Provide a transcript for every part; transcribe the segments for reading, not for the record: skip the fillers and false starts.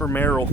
for Merrill.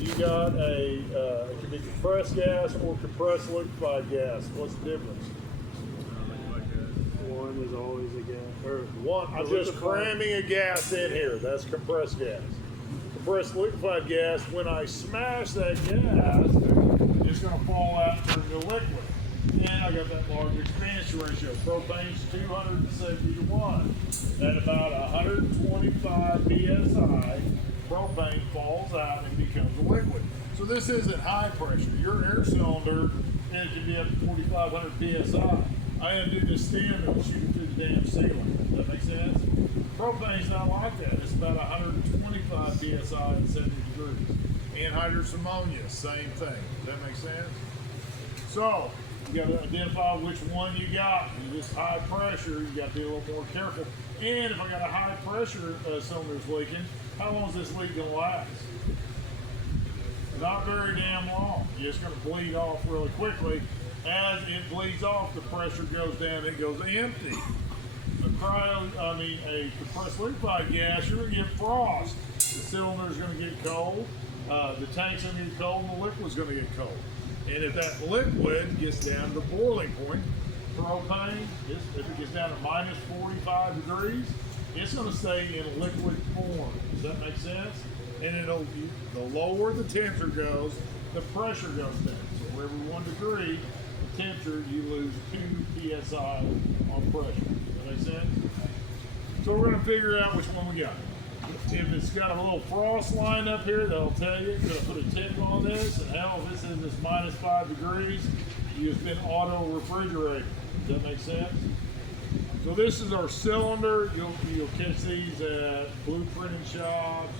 You got it can be compressed gas or compressed liquefied gas. What's the difference? One is always a gas. Or One, I'm just cramming a gas in here. That's compressed gas. Compressed liquefied gas, when I smash that gas, it's going to fall out and turn to liquid. And I got that large expansion ratio. Propane's 270 to 1. At about 125 psi, propane falls out and becomes a liquid. So this isn't high pressure. Your air cylinder, and it can be up to 4,500 psi. I undo the stem and it'll shoot it through the damn ceiling. Does that make sense? Propane's not like that. It's about 125 psi and 70 degrees. Anhydrous ammonia, same thing. Does that make sense? So, you got to identify which one you got. And this high pressure, you got to be a little more careful. And if I got a high pressure cylinder's leaking, how long is this leak going to last? Not very damn long. It's going to bleed off really quickly. As it bleeds off, the pressure goes down, it goes empty. A compressed liquefied gas, you're going to get frost. The cylinder's going to get cold, the tank's going to get cold, and the liquid's going to get cold. And if that liquid gets down to the boiling point, propane, if it gets down to minus 45 degrees, it's going to stay in liquid form. Does that make sense? And the lower the temperature goes, the pressure goes down. So for every 1 degree, the temperature, you lose 2 psi on pressure. Does that make sense? So we're going to figure out which one we got. If it's got a little frost line up here, that'll tell you. You're going to put a tip on this, and hell, if this is this minus 5 degrees, you've been auto refrigerated. Does that make sense? So this is our cylinder. You'll catch these at blueprinting shops,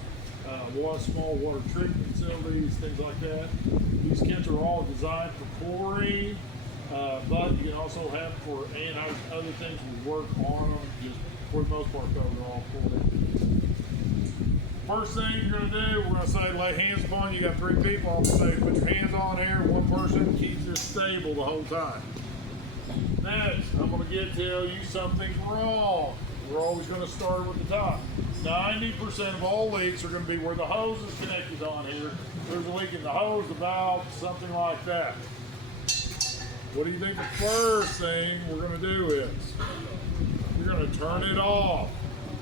small water treatment facilities, things like that. These kits are all designed for chlorine, but you can also have for other things we work on them. Just for the most part, though, they're all chlorine. First thing you're going to do, we're going to say lay hands upon you. You got 3 people. I'll say put your hands on here. One person keeps this stable the whole time. Next, I'm going to tell you something's wrong. We're always going to start with the top. 90% of all leaks are going to be where the hose is connected on here. There's a leak in the hose, the valve, something like that. What do you think the first thing we're going to do is? You're going to turn it off.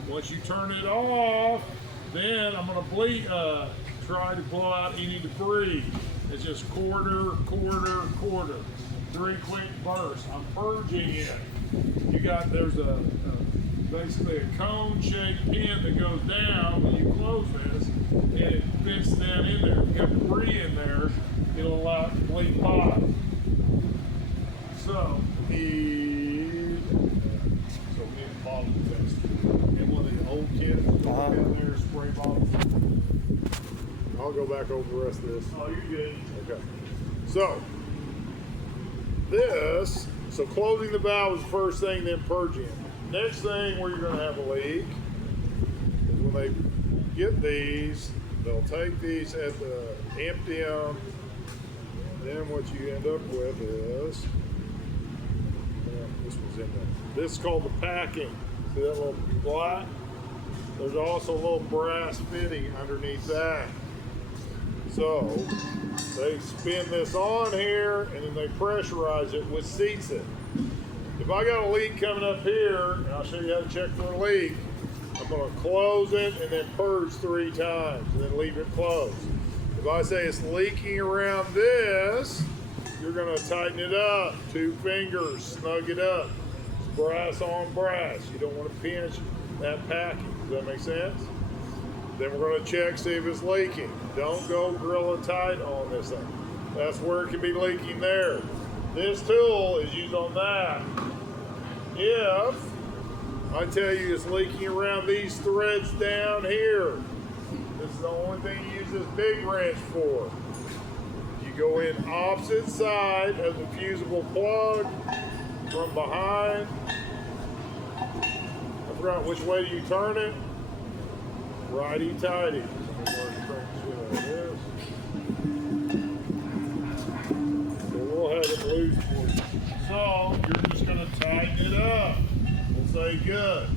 Once you turn it off, then I'm going to try to blow out any debris. It's just quarter, quarter, quarter. 3 quick bursts. I'm purging it. There's basically a cone-shaped pin that goes down when you close this, and it fits down in there. If you got debris in there, it'll allow it to bleed bottom. So we need a bottle test. Get one of the old kits down there, spray bottles. I'll go back over the rest of this. Oh, you're good. Okay. So closing the valve is the first thing, then purging it. Next thing where you're going to have a leak is when they get these, they'll take these at the empty them. Then what you end up with is, this was in there. This is called the packing. See that little black? There's also a little brass fitting underneath that. So they spin this on here and then they pressurize it, which seats it. If I got a leak coming up here, and I'll show you how to check for a leak, I'm going to close it and then purge 3 times and then leave it closed. If I say it's leaking around this, you're going to tighten it up. 2 fingers, snug it up. It's brass on brass. You don't want to pinch that packing. Does that make sense? Then we're going to check, see if it's leaking. Don't go Gorilla Tight on this thing. That's where it can be leaking there. This tool is used on that. If I tell you it's leaking around these threads down here, this is the only thing you use this big wrench for. You go in opposite side of the fusible plug from behind. I forgot which way do you turn it? Righty-tighty. So we'll have it loose for you. So you're just going to tighten it up. We'll say good.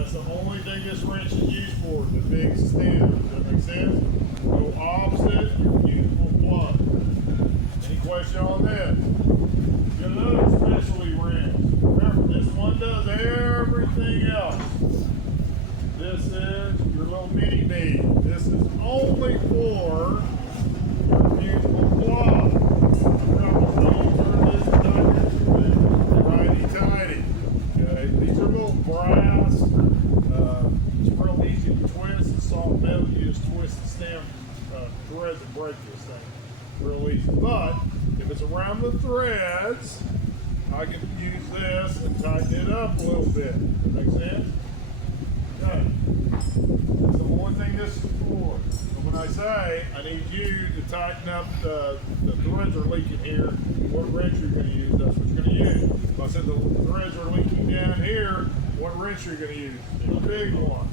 That's the only thing this wrench is used for, the big stem. Does that make sense? Go opposite your fusible plug. Any question on this? Get another specialty wrench. Remember, this one does everything else. This is your little mini me. This is only for your fusible plug. I'm going to turn this righty-tighty. Okay, these are little brass. It's real easy to twist. It's soft metal. You just twist the stem threads and break this thing. Real easy. But if it's around the threads, I can use this and tighten it up a little bit. Does that make sense? Okay. That's the only thing this is for. So when I say I need you to tighten up the threads are leaking here, what wrench you're going to use, that's what you're going to use. If I said the threads are leaking down here, what wrench you're going to use? The big one.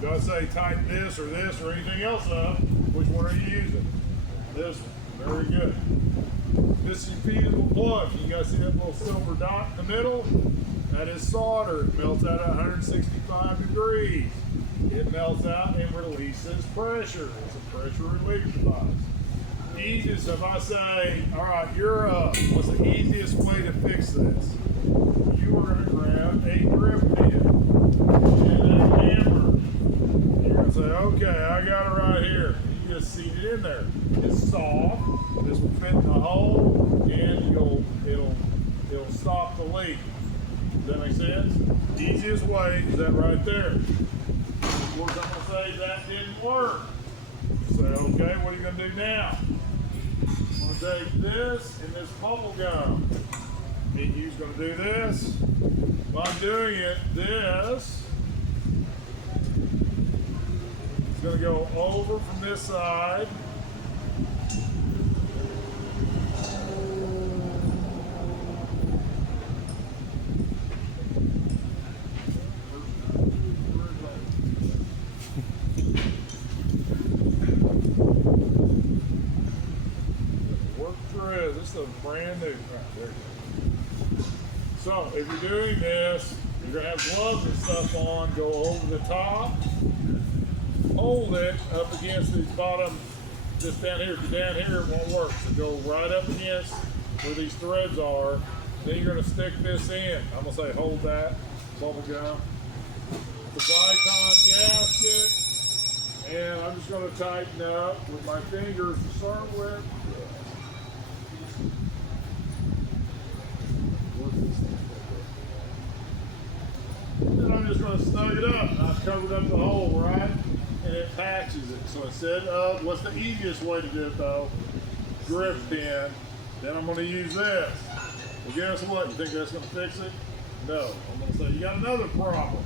Do I say tighten this or anything else up, which one are you using? This one. Very good. This is your fusible plug. You guys see that little silver dot in the middle? That is solder. It melts out at 165 degrees. It melts out and releases pressure. It's a pressure relief device. Easiest, if I say, all right, you're up, what's the easiest way to fix this? You are going to grab a grip pin and a hammer. You're going to say, okay, I got it right here. You just seat it in there. It's soft. This will fit in the hole, and it'll stop the leak. Does that make sense? Easiest way is that right there. Of course, I'm going to say that didn't work. Say, okay, what are you going to do now? I'm going to take this and this bubble gum. And you're going to do this. While I'm doing it, this is going to go over from this side. This is brand new. Right, there you go. So if you're doing this, you're going to have gloves and stuff on. Go over the top. Hold it up against the bottom. This down here. If you're down here, it won't work. So go right up against where these threads are. Then you're going to stick this in. I'm going to say hold that. Bubble gum. The Viton gasket. And I'm just going to tighten up with my fingers to start with. Then I'm just going to snug it up. I've covered up the hole, right? And it patches it. So instead of, what's the easiest way to do it though? Grip pin. Then I'm going to use this. Well, guess what? You think that's going to fix it? No. I'm going to say, you got another problem.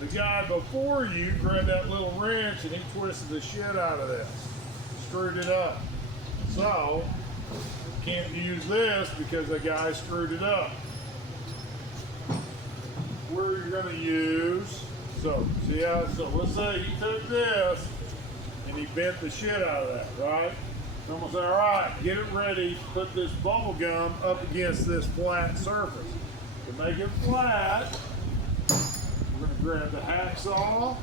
The guy before you grabbed that little wrench and he twisted the shit out of this. Screwed it up. So, can't use this because the guy screwed it up. Where you're going to use, so see how, so let's say he took this and he bent the shit out of that, right? So I'm going to say, all right, get it ready, put this bubble gum up against this flat surface. To make it flat, we're going to grab the hacksaw,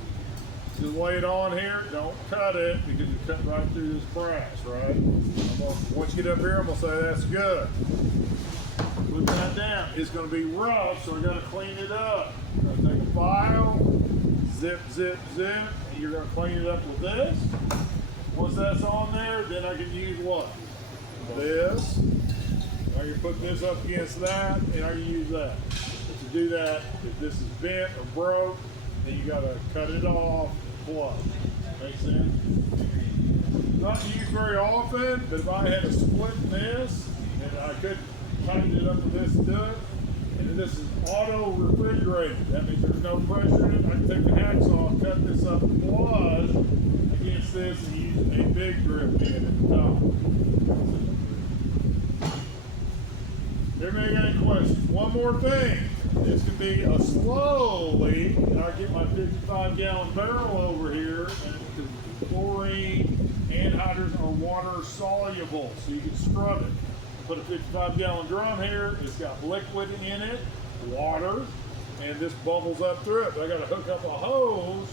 just lay it on here, don't cut it because you cut right through this brass, right? Once you get up here, I'm going to say that's good. Put that down. It's going to be rough, so I got to clean it up. I'm going to take a file, zip, zip, zip, and you're going to clean it up with this. Once that's on there, then I can use what? This. I can put this up against that, and I can use that. But to do that, if this is bent or broke, then you got to cut it off, flush. Make sense? Not used very often, but if I had a split in this, and I could tighten it up with this and do it, and this is auto refrigerated. That means there's no pressure in it. I can take the hacksaw, cut this up flush against this, and use a big grip pin at the top. Everybody got any questions? One more thing. This can be a slow leak, and I get my 55-gallon barrel over here, and because chlorine anhydrous are water soluble, so you can scrub it. Put a 55-gallon drum here. It's got liquid in it, water. and this bubbles up through it. But I got to hook up a hose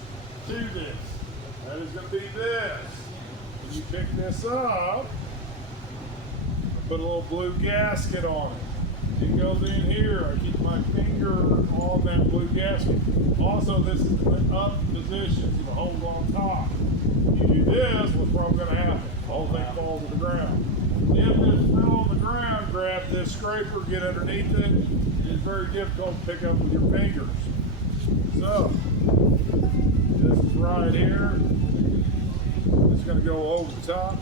to this. That is going to be this. When you pick this up, I put a little blue gasket on it. It goes in here. I keep my finger on that blue gasket. Also, this is the up position, so the hole's on top. You do this, what's probably going to happen? The whole thing falls to the ground. If this fell on the ground, grab this scraper, get underneath it. It's very difficult to pick up with your fingers. So, this is right here. It's going to go over the top.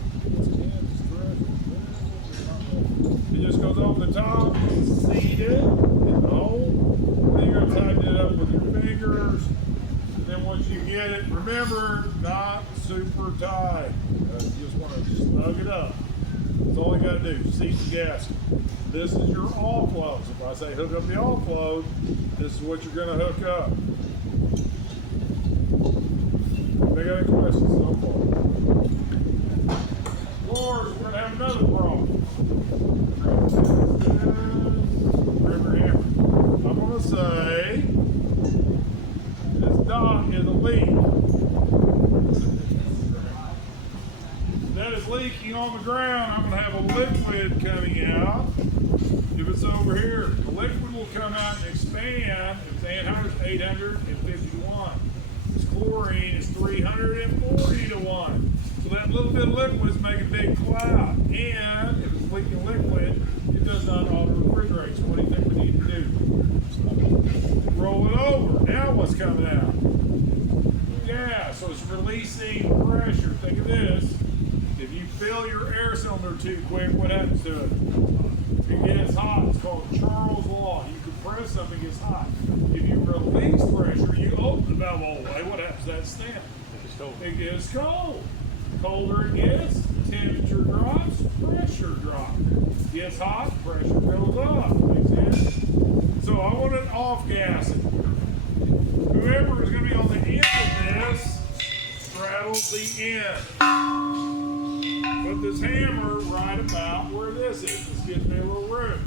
It just goes over the top, it's seated in the hole. Then you're going to tighten it up with your fingers. And then once you get it, remember, not super tight. You just want to snug it up. That's all you got to do, seat the gasket. This is your offload. So if I say hook up the offload, this is what you're going to hook up. If they got any questions so far? Floors, we're going to have another problem. River hammer. I'm going to say this dot is a leak. That is leaking on the ground. I'm going to have a liquid coming out. If it's over here, the liquid will come out and expand. If it's 800, 850 to 1. This chlorine is 340 to 1. So that little bit of liquid is making a big cloud. And if it's leaking liquid, it does not auto refrigerate. So what do you think we need to do? Roll it over. Now what's coming out? Yeah, so it's releasing pressure. Think of this. If you fill your air cylinder too quick, what happens to it? It gets hot. It's called Charles' Law. You compress something, it gets hot. If you release pressure, you open the valve all the way, what happens to that stem? It gets cold. Colder it gets, temperature drops, pressure drops. Gets hot, pressure goes up. Makes sense? So I want it off gassing. Whoever is going to be on the end of this straddles the end. Put this hammer right about where this is. This gives me a little room.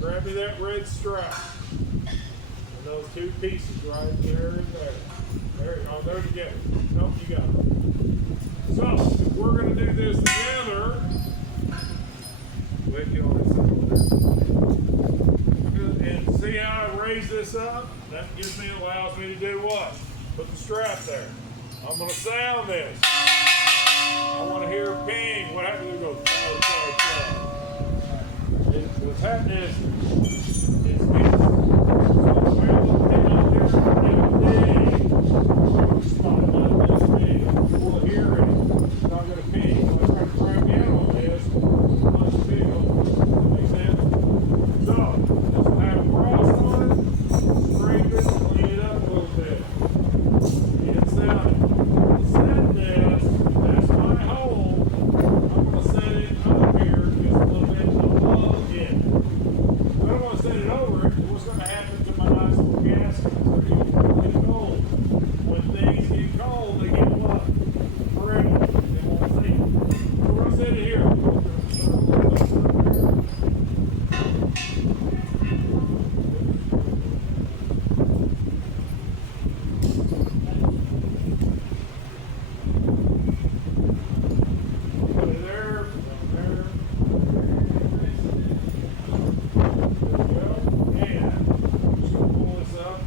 Grab me that red strap. And those two pieces right there and there. There, oh, they're together. Nope, you got it. So, if we're going to do this together, wait, get on this side. And see how I raise this up? That allows me to do what? Put the strap there. I'm going to sound this. I want to hear a ping. What happens? It goes. What's happening is it's we'll hear it. It's not going to ping. I'm going to crank down on this. Makes sense? So, this will have frost on it. Scrape it, clean it up a little bit. Get sounded. Set this. That's my hole. I'm going to set it up here just a little bit above it. I don't want to set it over it. What's going to happen to my nice little gasket? It's going to get cold. When things get cold, they get what? Ready. They won't leak. So we're going to set it here. Put it there, there. There we go. And I'm just going to pull this up.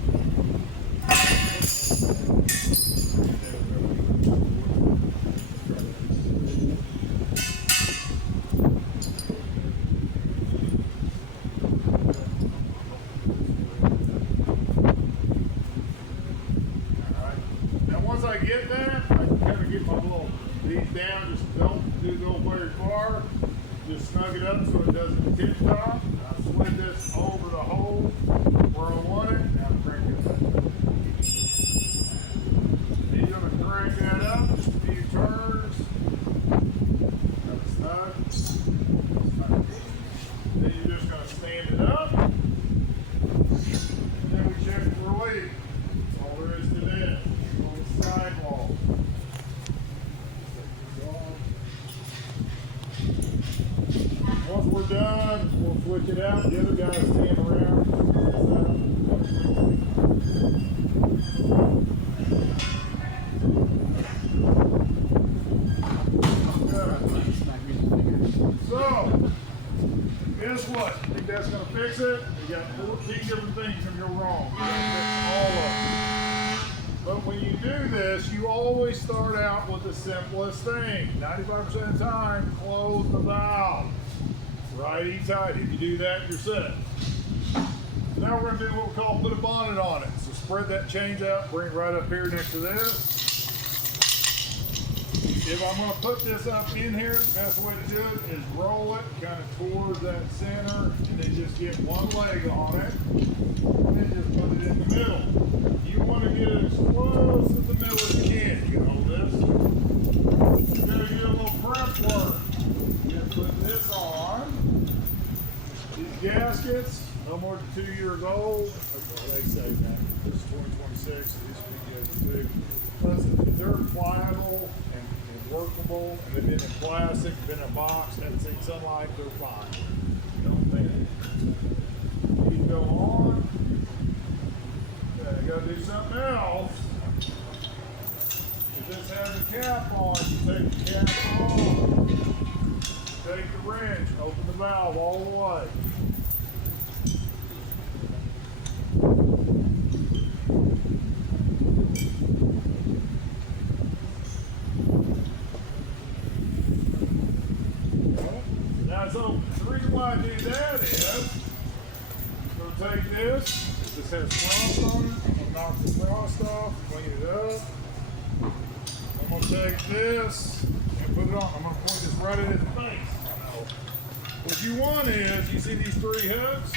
Alright. Now once I get there, I can kind of get my little these down, just don't go very far. Just snug it up so it doesn't tip top. I slid this over the hole where I want it. Now crank it up. Then you're going to crank that up just a few turns. Got it snug. Then you're just going to stand it up. And then we check for a leak. That's all there is to this. On the sidewall. Once we're done, we'll switch it out. The other guys stand around. it, you got 14 different things that go wrong. You gotta fix all of them. But when you do this, you always start out with the simplest thing. 95% of the time, close the valve. Righty tighty. If you do that, you're set. Now we're going to do what we call put a bonnet on it. So spread that change out, bring it right up here next to this. If I'm going to put this up in here, the best way to do it is roll it kind of towards that center and then just get one leg on it and then just put it in the middle. You want to get it as close to the middle as you can. You can hold this. You're going to do a little prep work. You're going to put this on. These gaskets, no more than 2 years old. They say that. This is 2026. So these will be good too. Listen, they're pliable and workable, and they've been in plastic, been in a box, haven't seen sunlight, they're fine. Don't think these go on. You gotta do something else. If this has a cap on, you take the cap off. Take the wrench, open the valve all the way. So the reason why I do that is, I'm going to take this has frost on it, I'm going to knock the frost off, clean it up. I'm going to take this and put it on. I'm going to point this right at his face. What you want is, you see these 3 hooks?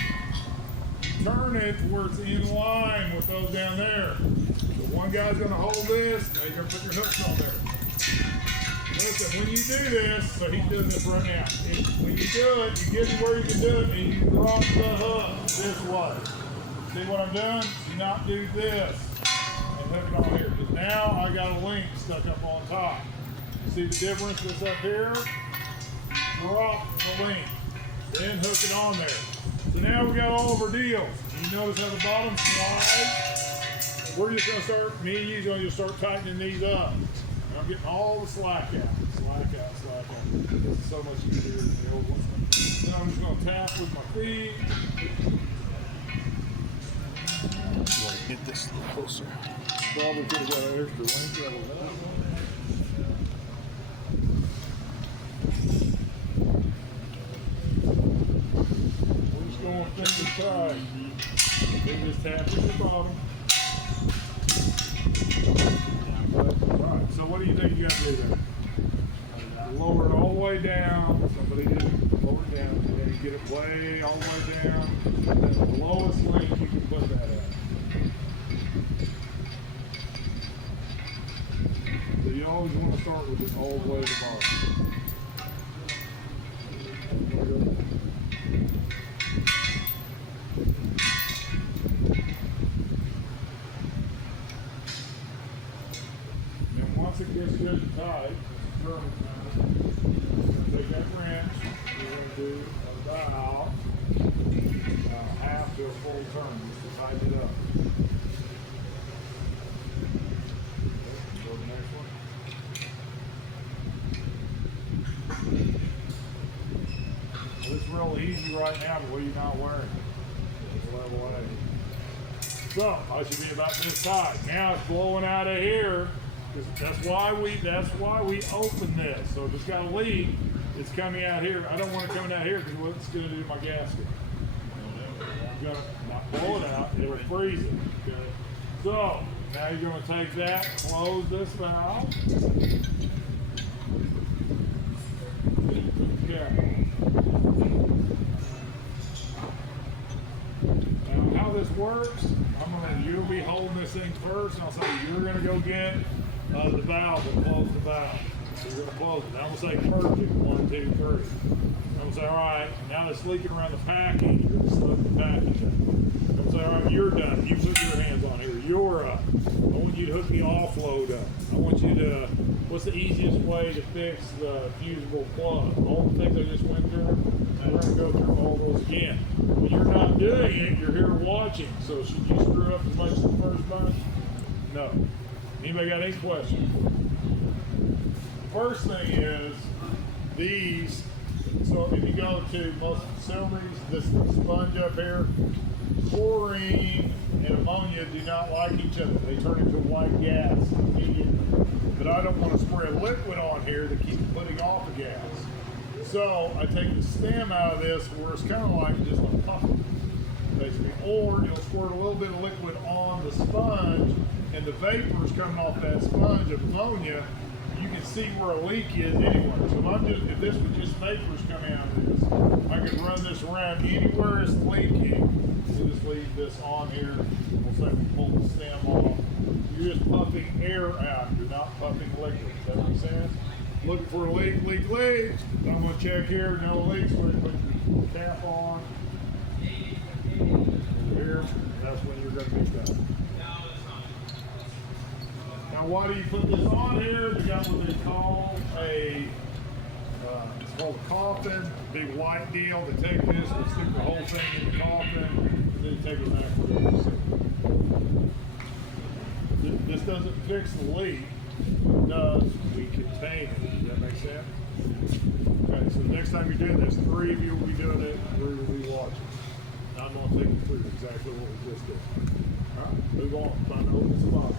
Turn it to where it's in line with those down there. So one guy's going to hold this, now you're going to put your hooks on there. Listen, when you do this, so he's doing this right now. When you do it, you get to where you can do it, and you drop the hook this way. See what I'm doing? You not do this and hook it on here. Because now I got a link stuck up on top. You see the difference that's up here? Drop the link, then hook it on there. So now we got all of our deals. You notice how the bottom slides? We're just going to start, me and you going to just start tightening these up. I'm getting all the slack out. Slack out, slack out. This is so much easier than the old ones. Now I'm just going to tap with my feet. Get this a little closer. Probably could have got an extra link out of that. We're just going finger tight. Then just tap at the bottom. Alright, so what do you think you got to do there? Lower it all the way down. Somebody didn't lower it down. And then you get it way all the way down. And then the lowest link you can put that at. So you always want to start with it all the way to the bottom. Once it gets good and tight, take that wrench, we're going to do about half to a full turn just to tighten it up. Go to the next one. Well, it's real easy right now, but what are you not wearing it? It's level A. So, I should be about this tight. Now it's blowing out of here. That's why we open this. So if it's got a leak, it's coming out here. I don't want it coming out here because what's going to do to my gasket? I'm going to not blow it out. It'll freeze it. Okay. So now you're going to take that, close this valve. Okay. Now how this works? You'll be holding this thing first, and I'll say you're going to go get the valve and close the valve. So you're going to close it. Now I'm going to say perfect. 1, 2, 3. I'm going to say, all right, now it's leaking around the packing. You're going to slip the packing down. I'm going to say, all right, you're done. You put your hands on here. You're up. I want you to hook the offload up. I want you to, what's the easiest way to fix the fusible plug? All the things I just went through, and we're going to go through all those again. When you're not doing it, you're here watching. So should you screw up as much as the first bunch? No. Anybody got any questions? First thing is these So if you go to most facilities, this sponge up here, chlorine and ammonia do not like each other. They turn into white gas immediately. But I don't want to spray a liquid on here that keeps putting off the gas. So I take the stem out of this where it's kind of like just a puff, basically. Or you'll squirt a little bit of liquid on the sponge, and the vapors coming off that sponge of ammonia, you can see where a leak is anywhere. So if this was just vapors coming out of this, I could run this around anywhere it's leaking. We'll just leave this on here. We'll say we pull the stem off. You're just pumping air out. You're not pumping liquid. Does that make sense? Looking for a leak. I'm going to check here. No leaks. We're going to put the cap on. Here. That's when you're going to be done. Now, why do you put this on here? We got what they call it's called a coffin, big white deal. They take this, they stick the whole thing in the coffin, and then take it back where it is. This doesn't fix the leak. It does, we contain it. Does that make sense? Okay, so the next time you're doing this, 3 of you will be doing it, 3 will be watching. Now I'm going to take you through exactly what we just did. All right, move on. Find the open spot.